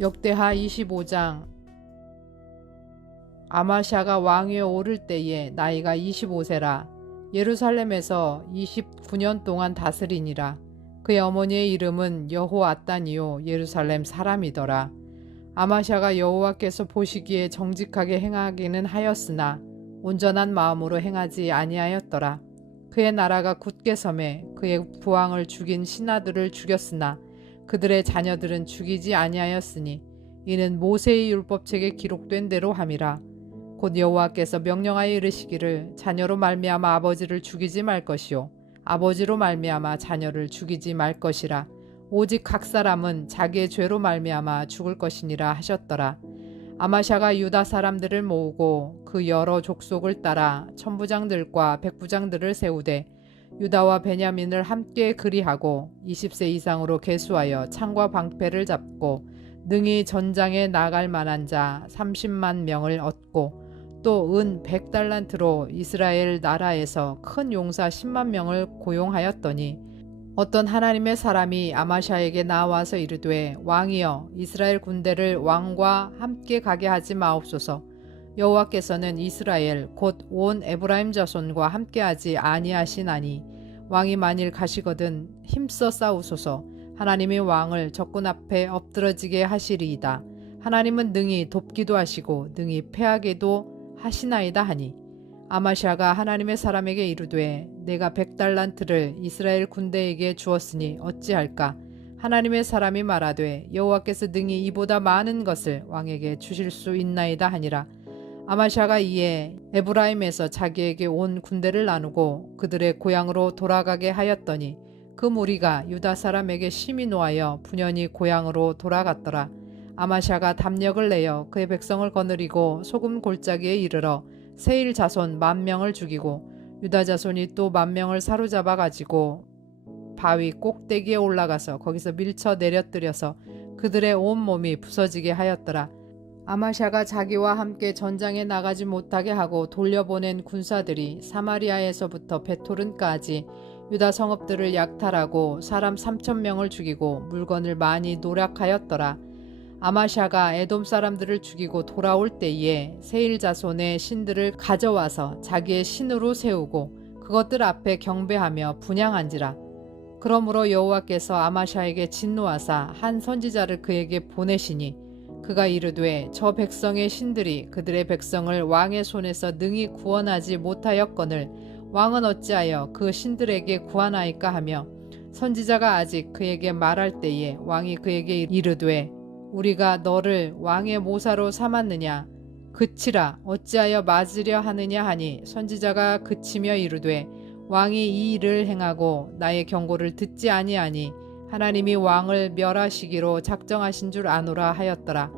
역대하 25장. 아마샤가 왕위에 오를 때에 나이가 25세라. 예루살렘에서 29년 동안 다스리니라. 그의 어머니의 이름은 여호앗단이요 예루살렘 사람이더라. 아마샤가 여호와께서 보시기에 정직하게 행하기는 하였으나 온전한 마음으로 행하지 아니하였더라. 그의 나라가 굳게 섬에 그의 부왕을 죽인 신하들을 죽였으나 그들의 자녀들은 죽이지 아니하였으니 이는 모세의 율법책에 기록된 대로 함이라. 곧 여호와께서 명령하여 이르시기를 자녀로 말미암아 아버지를 죽이지 말 것이요 아버지로 말미암아 자녀를 죽이지 말 것이라. 오직 각 사람은 자기의 죄로 말미암아 죽을 것이니라 하셨더라. 아마샤가 유다 사람들을 모으고 그 여러 족속을 따라 천부장들과 백부장들을 세우되 유다와 베냐민을 함께 그리하고 20세 이상으로 계수하여 창과 방패를 잡고 능히 전장에 나갈 만한 자 30만 명을 얻고 또 은 100달란트로 이스라엘 나라에서 큰 용사 10만 명을 고용하였더니 어떤 하나님의 사람이 아마샤에게 나와서 이르되 왕이여 이스라엘 군대를 왕과 함께 가게 하지 마옵소서. 여호와께서는 이스라엘 곧 온 에브라임 자손과 함께하지 아니하시나니 왕이 만일 가시거든 힘써 싸우소서. 하나님이 왕을 적군 앞에 엎드러지게 하시리이다. 하나님은 능히 돕기도 하시고 능히 패하게도 하시나이다 하니 아마샤가 하나님의 사람에게 이르되 내가 100달란트를 이스라엘 군대에게 주었으니 어찌할까. 하나님의 사람이 말하되 여호와께서 능히 이보다 많은 것을 왕에게 주실 수 있나이다 하니라. 아마샤가 이에 에브라임에서 자기에게 온 군대를 나누고 그들의 고향으로 돌아가게 하였더니 그 무리가 유다 사람에게 심히 노하여 분연히 고향으로 돌아갔더라. 아마샤가 담력을 내어 그의 백성을 거느리고 소금 골짜기에 이르러 세일 자손 10,000명을 죽이고 유다 자손이 또 10,000명을 사로잡아 가지고 바위 꼭대기에 올라가서 거기서 밀쳐 내려뜨려서 그들의 온 몸이 부서지게 하였더라. 아마샤가 자기와 함께 전장에 나가지 못하게 하고 돌려보낸 군사들이 사마리아에서부터 베토른까지 유다 성읍들을 약탈하고 사람 3,000명을 죽이고 물건을 많이 노략하였더라. 아마샤가 에돔 사람들을 죽이고 돌아올 때에 세일 자손의 신들을 가져와서 자기의 신으로 세우고 그것들 앞에 경배하며 분향한지라. 그러므로 여호와께서 아마샤에게 진노하사 한 선지자를 그에게 보내시니 그가 이르되 저 백성의 신들이 그들의 백성을 왕의 손에서 능히 구원하지 못하였거늘 왕은 어찌하여 그 신들에게 구하나이까 하며 선지자가 아직 그에게 말할 때에 왕이 그에게 이르되 우리가 너를 왕의 모사로 삼았느냐 그치라 어찌하여 맞으려 하느냐 하니 선지자가 그치며 이르되 왕이 이 일을 행하고 나의 경고를 듣지 아니하니 하나님이 왕을 멸하시기로 작정하신 줄 아노라 하였더라.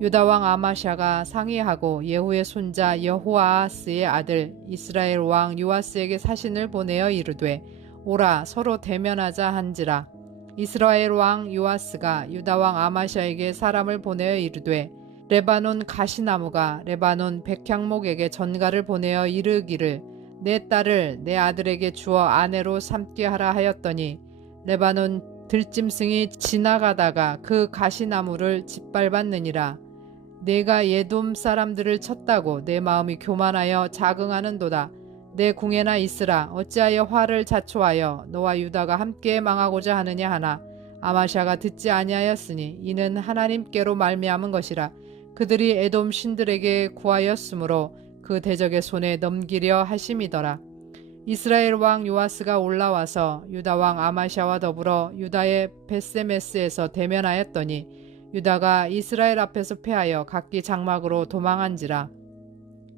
유다 왕 아마샤가 상의하고 예후의 손자 여호아하스의 아들 이스라엘 왕 요아스에게 사신을 보내어 이르되 오라 서로 대면하자 한지라. 이스라엘 왕 요아스가 유다 왕 아마샤에게 사람을 보내어 이르되 레바논 가시나무가 레바논 백향목에게 전가를 보내어 이르기를 내 딸을 내 아들에게 주어 아내로 삼게 하라 하였더니 레바논 들짐승이 지나가다가 그 가시나무를 짓밟았느니라. 내가 예돔 사람들을 쳤다고 내 마음이 교만하여 자긍하는도다. 내 궁에나 있으라. 어찌하여 화를 자초하여 너와 유다가 함께 망하고자 하느냐 하나 아마샤가 듣지 아니하였으니 이는 하나님께로 말미암은 것이라. 그들이 에돔 신들에게 구하였으므로 그 대적의 손에 넘기려 하심이더라. 이스라엘 왕 요아스가 올라와서 유다 왕 아마샤와 더불어 유다의 벳세메스에서 대면하였더니 유다가 이스라엘 앞에서 패하여 각기 장막으로 도망한지라.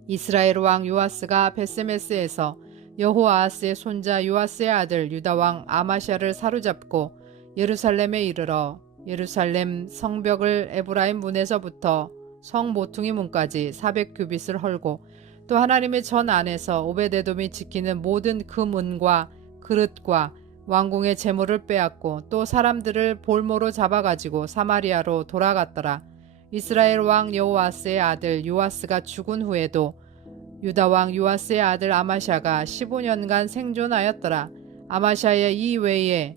이스라엘 왕 요아스가 벳세메스에서 여호아하스의 손자 요아스의 아들 유다 왕 아마샤를 사로잡고 예루살렘에 이르러 예루살렘 성벽을 에브라임 문에서부터 성 모퉁이 문까지 400규빗을 헐고 또 하나님의 전 안에서 오베데돔이 지키는 모든 그 문과 그릇과 왕궁의 재물을 빼앗고 또 사람들을 볼모로 잡아가지고 사마리아로 돌아갔더라. 이스라엘 왕 여호아스의 아들 요아스가 죽은 후에도 유다 왕 요아스의 아들 아마샤가 15년간 생존하였더라. 아마샤의 이 외에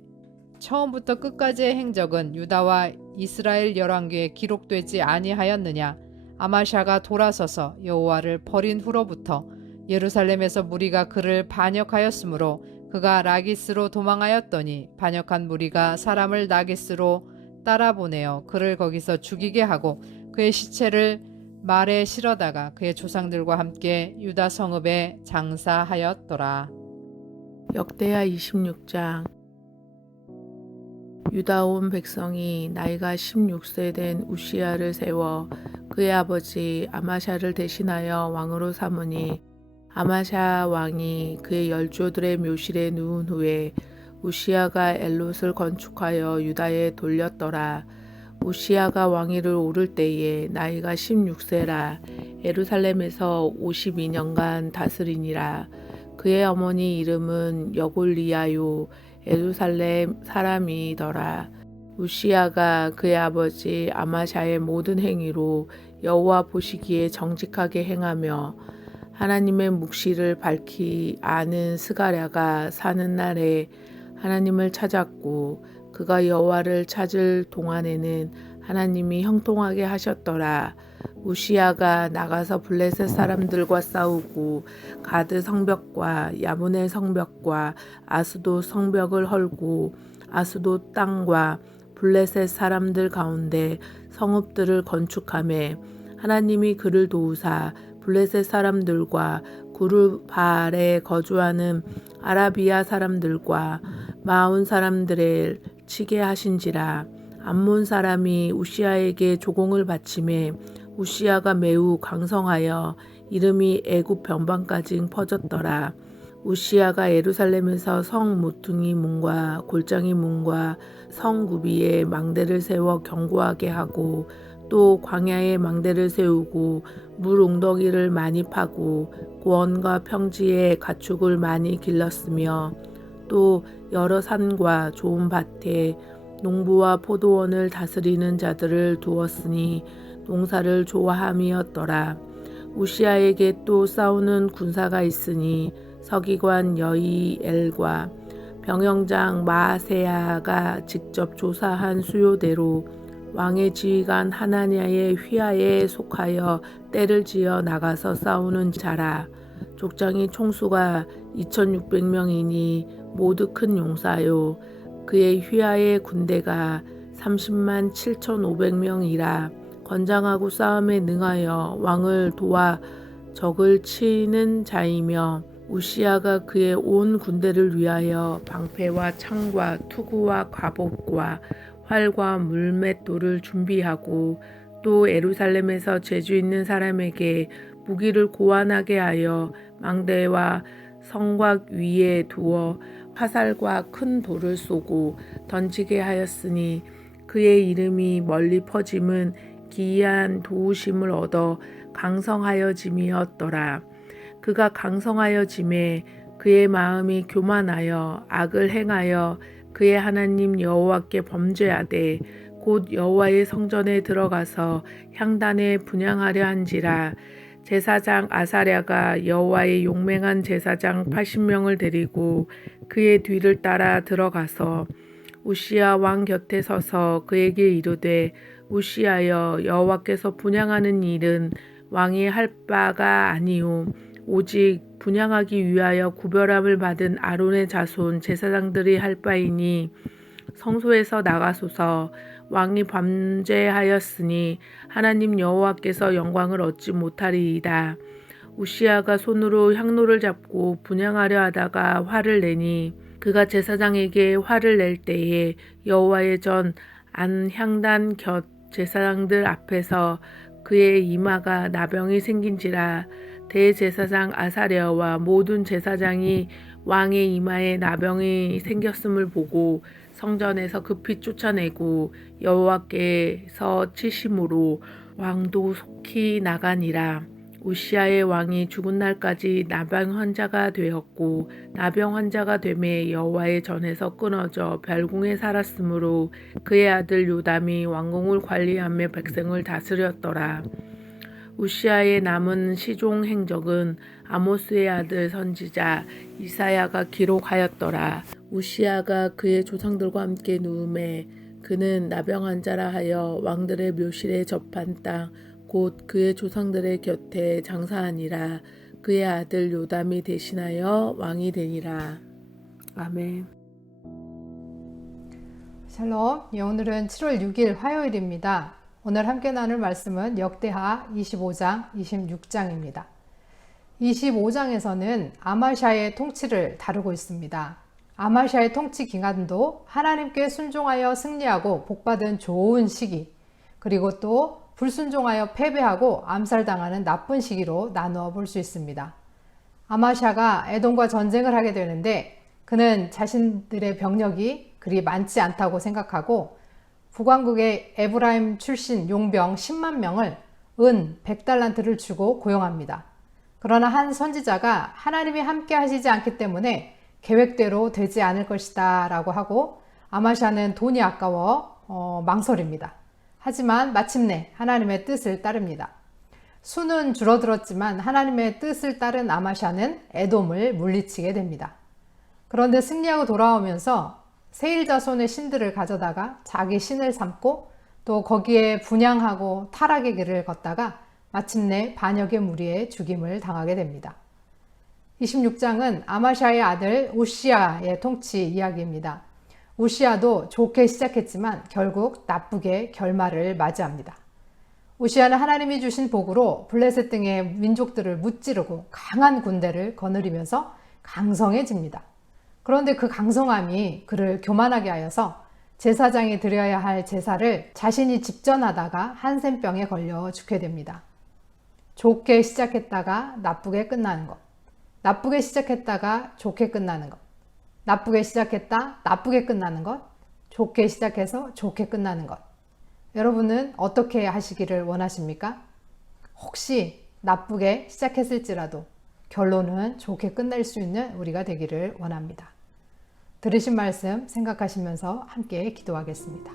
처음부터 끝까지의 행적은 유다와 이스라엘 열왕기에 기록되지 아니하였느냐? 아마샤가 돌아서서 여호와를 버린 후로부터 예루살렘에서 무리가 그를 반역하였으므로 그가 라기스로 도망하였더니 반역한 무리가 사람을 라기스로 따라보내어 그를 거기서 죽이게 하고 그의 시체를 말에 실어다가 그의 조상들과 함께 유다 성읍에 장사하였더라. 역대하 26장. 유다 온 백성이 나이가 16세 된 우시야를 세워 그의 아버지 아마샤를 대신하여 왕으로 삼으니 아마샤 왕이 그의 열조들의 묘실에 누운 후에 우시야가 엘롯을 건축하여 유다에 돌렸더라. 우시야가 왕위를 오를 때에 나이가 16세라 예루살렘에서 52년간 다스리니라. 그의 어머니 이름은 여골리아요 예루살렘 사람이더라. 우시야가 그의 아버지 아마샤의 모든 행위로 여호와 보시기에 정직하게 행하며 하나님의 묵시를 밝히 아는 스가랴가 사는 날에 하나님을 찾았고 그가 여호와를 찾을 동안에는 하나님이 형통하게 하셨더라. 우시야가 나가서 블레셋 사람들과 싸우고 가드 성벽과 야문의 성벽과 아스도 성벽을 헐고 아스도 땅과 블레셋 사람들 가운데 성읍들을 건축하매 하나님이 그를 도우사 블레셋 사람들과 구르바알에 거주하는 아라비아 사람들과 마온 사람들을 치게 하신지라. 암몬 사람이 우시야에게 조공을 바치매 우시야가 매우 강성하여 이름이 애굽 변방까지 퍼졌더라. 우시야가 예루살렘에서 성 모퉁이 문과 골짜기 문과 성 구비에 망대를 세워 견고하게 하고 또 광야에 망대를 세우고 물 웅덩이를 많이 파고 고원과 평지에 가축을 많이 길렀으며 또 여러 산과 좋은 밭에 농부와 포도원을 다스리는 자들을 두었으니 농사를 좋아함이었더라. 우시야에게 또 싸우는 군사가 있으니 서기관 여이엘과 병영장 마아세야가 직접 조사한 수요대로 왕의 지휘관 하나냐의 휘하에 속하여 떼를 지어 나가서 싸우는 자라. 족장이 총수가 2600명이니 모두 큰 용사요. 그의 휘하의 군대가 30만 7500명이라. 건장하고 싸움에 능하여 왕을 도와 적을 치는 자이며 우시야가 그의 온 군대를 위하여 방패와 창과 투구와 갑옷과 활과 물맷돌을 준비하고 또 예루살렘에서 재주 있는 사람에게 무기를 고안하게 하여 망대와 성곽 위에 두어 화살과 큰 돌을 쏘고 던지게 하였으니 그의 이름이 멀리 퍼짐은 기이한 도우심을 얻어 강성하여짐이었더라. 그가 강성하여짐에 그의 마음이 교만하여 악을 행하여 그의 하나님 여호와께 범죄하되 곧 여호와의 성전에 들어가서 향단에 분향하려 한지라. 제사장 아사랴가 여호와의 용맹한 제사장 80명을 데리고 그의 뒤를 따라 들어가서 우시야 왕 곁에 서서 그에게 이르되 우시야여 여호와께서 분향하는 일은 왕이 할 바가 아니오 오직 분향하기 위하여 구별함을 받은 아론의 자손 제사장들이 할 바이니 성소에서 나가소서. 왕이 범죄하였으니 하나님 여호와께서 영광을 얻지 못하리이다. 우시야가 손으로 향로를 잡고 분향하려 하다가 화를 내니 그가 제사장에게 화를 낼 때에 여호와의 전 안 향단 곁 제사장들 앞에서 그의 이마가 나병이 생긴지라. 대제사장 아사랴와 모든 제사장이 왕의 이마에 나병이 생겼음을 보고 성전에서 급히 쫓아내고 여호와께서 치심으로 왕도 속히 나가니라. 우시야의 왕이 죽은 날까지 나병 환자가 되었고 나병 환자가 되매 여호와의 전에서 끊어져 별궁에 살았으므로 그의 아들 요담이 왕궁을 관리하며 백성을 다스렸더라. 우시야의 남은 시종 행적은 아모스의 아들 선지자 이사야가 기록하였더라. 우시아가 그의 조상들과 함께 누움에 그는 나병 환자라 하여 왕들의 묘실에 접한 땅 곧 그의 조상들의 곁에 장사하니라. 그의 아들 요담이 대신하여 왕이 되니라. 아멘. 샬롬. 오늘은 7월 6일 화요일입니다. 오늘 함께 나눌 말씀은 역대하 25장, 26장입니다. 25장에서는 아마샤의 통치를 다루고 있습니다. 아마샤의 통치 기간도 하나님께 순종하여 승리하고 복받은 좋은 시기, 그리고 또 불순종하여 패배하고 암살당하는 나쁜 시기로 나누어 볼 수 있습니다. 아마샤가 에돔과 전쟁을 하게 되는데 그는 자신들의 병력이 그리 많지 않다고 생각하고 북왕국의 에브라임 출신 용병 10만 명을 은 100달란트를 주고 고용합니다. 그러나 한 선지자가 하나님이 함께 하시지 않기 때문에 계획대로 되지 않을 것이다 라고 하고 아마샤는 돈이 아까워 망설입니다. 하지만 마침내 하나님의 뜻을 따릅니다. 수는 줄어들었지만 하나님의 뜻을 따른 아마샤는 에돔을 물리치게 됩니다. 그런데 승리하고 돌아오면서 세일 자손의 신들을 가져다가 자기 신을 삼고 또 거기에 분향하고 타락의 길을 걷다가 마침내 반역의 무리에 죽임을 당하게 됩니다. 26장은 아마샤의 아들 우시아의 통치 이야기입니다. 우시아도 좋게 시작했지만 결국 나쁘게 결말을 맞이합니다. 우시아는 하나님이 주신 복으로 블레셋 등의 민족들을 무찌르고 강한 군대를 거느리면서 강성해집니다. 그런데 그 강성함이 그를 교만하게 하여서 제사장이 드려야 할 제사를 자신이 집전하다가 한센병에 걸려 죽게 됩니다. 좋게 시작했다가 나쁘게 끝나는 것, 나쁘게 시작했다가 좋게 끝나는 것, 나쁘게 시작했다 나쁘게 끝나는 것, 좋게 시작해서 좋게 끝나는 것. 여러분은 어떻게 하시기를 원하십니까? 혹시 나쁘게 시작했을지라도 결론은 좋게 끝낼 수 있는 우리가 되기를 원합니다. 들으신 말씀 생각하시면서 함께 기도하겠습니다.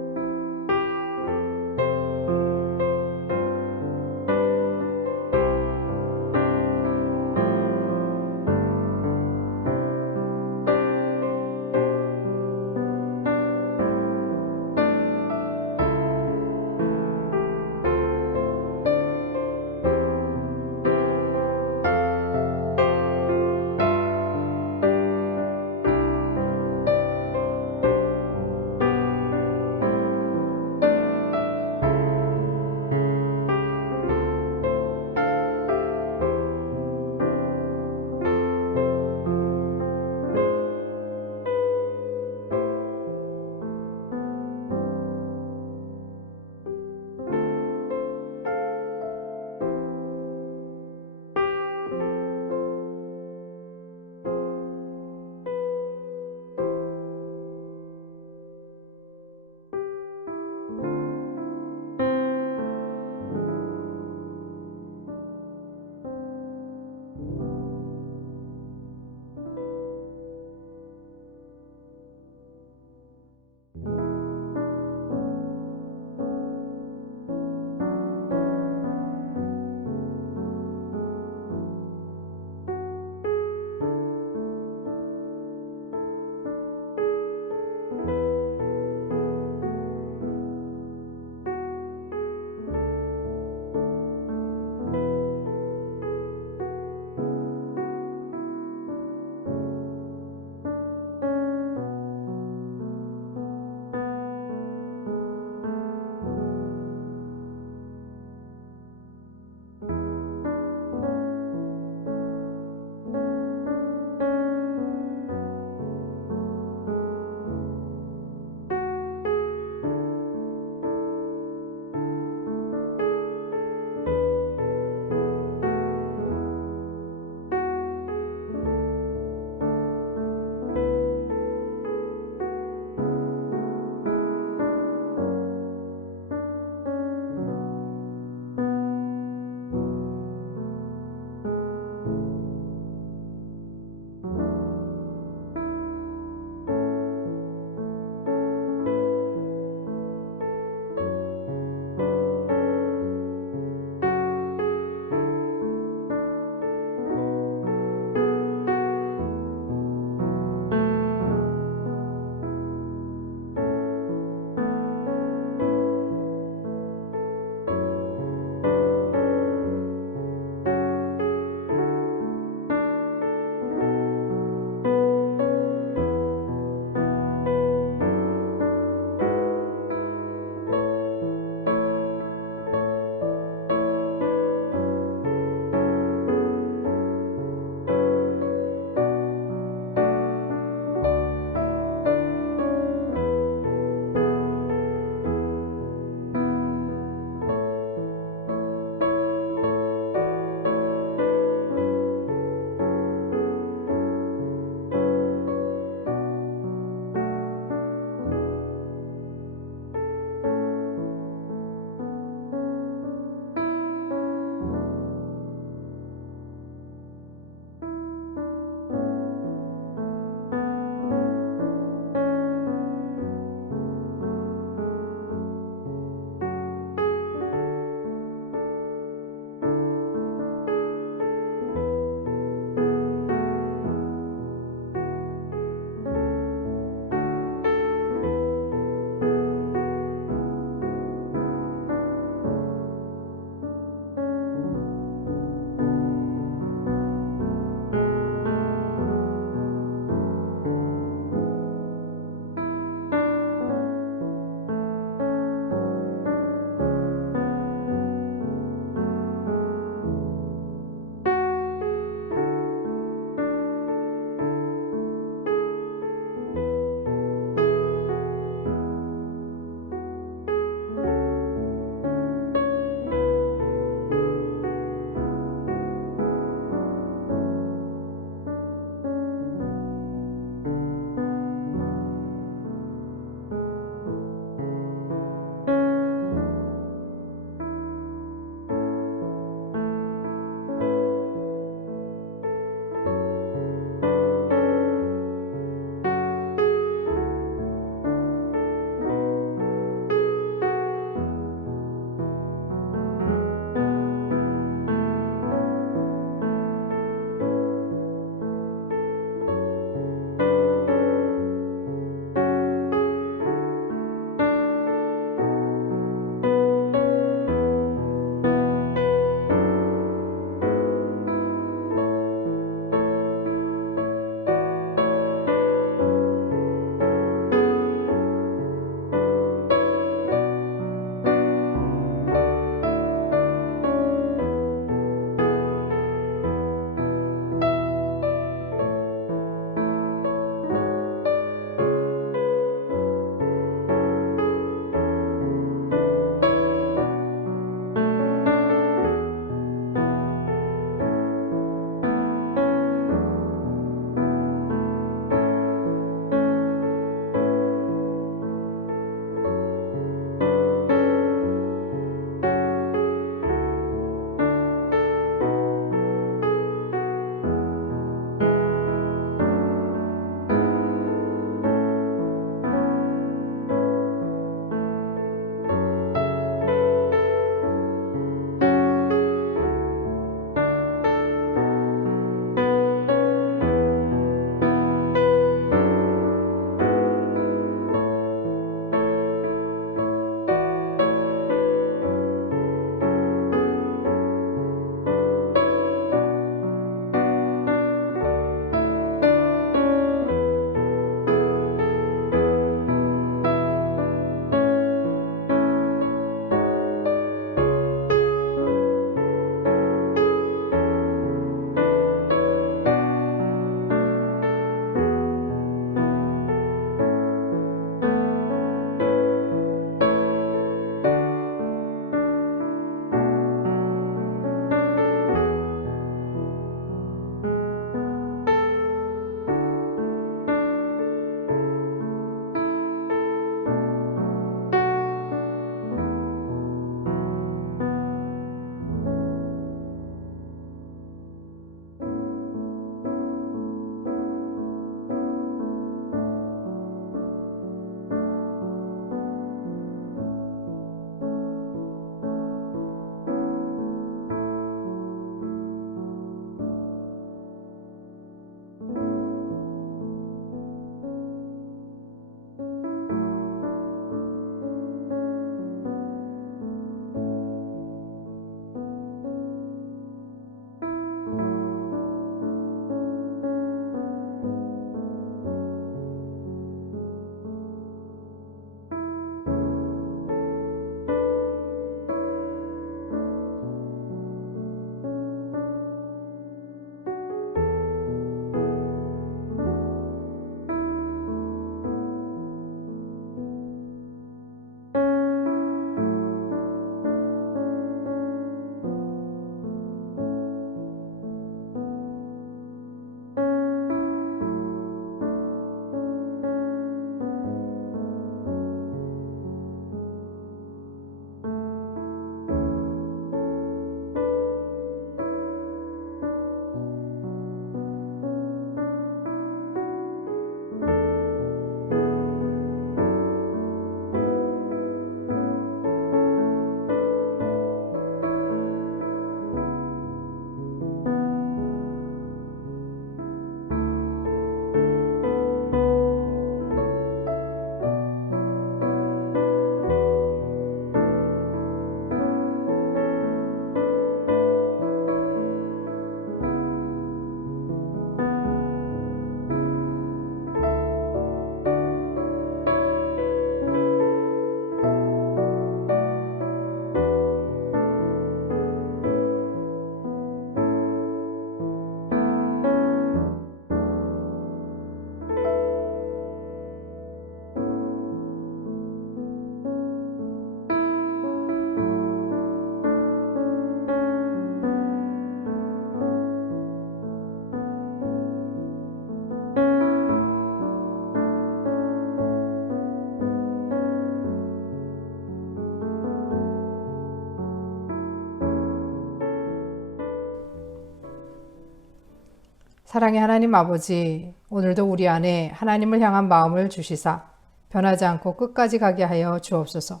사랑의 하나님 아버지, 오늘도 우리 안에 하나님을 향한 마음을 주시사 변하지 않고 끝까지 가게 하여 주옵소서.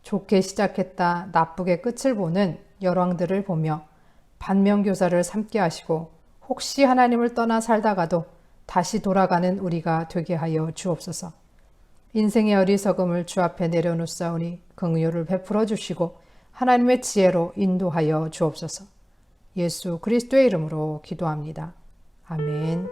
좋게 시작했다 나쁘게 끝을 보는 열왕들을 보며 반면교사를 삼게 하시고 혹시 하나님을 떠나 살다가도 다시 돌아가는 우리가 되게 하여 주옵소서. 인생의 어리석음을 주 앞에 내려놓사오니 긍휼을 베풀어 주시고 하나님의 지혜로 인도하여 주옵소서. 예수 그리스도의 이름으로 기도합니다. 아멘.